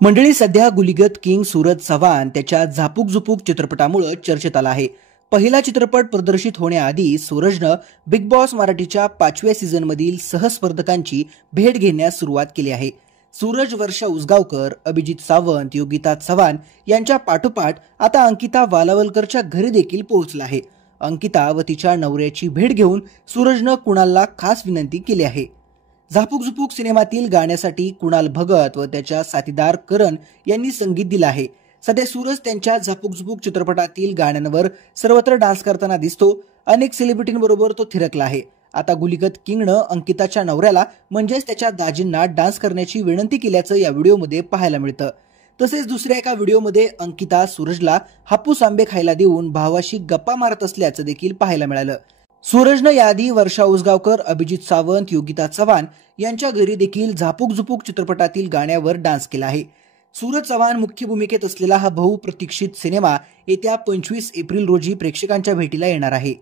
मंडळी, सध्या गुलीगत किंग सूरज चव्हाण त्याच्या झापूक झुपूक चित्रपटामुळे चर्चेत आला आहे. पहिला चित्रपट प्रदर्शित होण्याआधी सूरजनं बिग बॉस मराठीच्या 5व्या सीझनमधील सहस्पर्धकांची भेट घेण्यास सुरुवात केली आहे. सूरज वर्षा उसगावकर, अभिजित सावंत, योगिता चव्हाण यांच्या पाठोपाठ आता अंकिता वालावलकरच्या घरी देखील पोहोचला आहे. अंकिता व तिच्या नवऱ्याची भेट घेऊन सूरजनं कुणालला खास विनंती केली आहे. झापूक झुपूक सिनेमातील गाण्यासाठी कुणाल भगत व त्याच्या साथीदार करण यांनी संगीत दिलं आहे. सध्या सूरज त्यांच्या झापूक झुपूक चित्रपटातील गाण्यांवर सर्वत्र डान्स करताना दिसतो. अनेक सेलिब्रिटींबरोबर तो थिरकला आहे. आता गुलीगत किंगनं अंकिताच्या नवऱ्याला म्हणजेच त्याच्या दाजींना डान्स करण्याची विनंती केल्याचं या व्हिडिओमध्ये पाहायला मिळतं. तसेच दुसऱ्या एका व्हिडिओमध्ये अंकिता सूरजला हापूस आंबे खायला देऊन भावाशी गप्पा मारत असल्याचं देखील पाहायला मिळालं. सूरजनं याआधी वर्षा उसगावकर, अभिजित सावंत, योगिता चव्हाण यांच्या घरी देखील झापूक झुपूक चित्रपटातील गाण्यावर डान्स केला आहे. सूरज चव्हाण मुख्य भूमिकेत असलेला हा बहुप्रतीक्षित सिनेमा येत्या 25 एप्रिल रोजी प्रेक्षकांच्या भेटीला येणार आहे.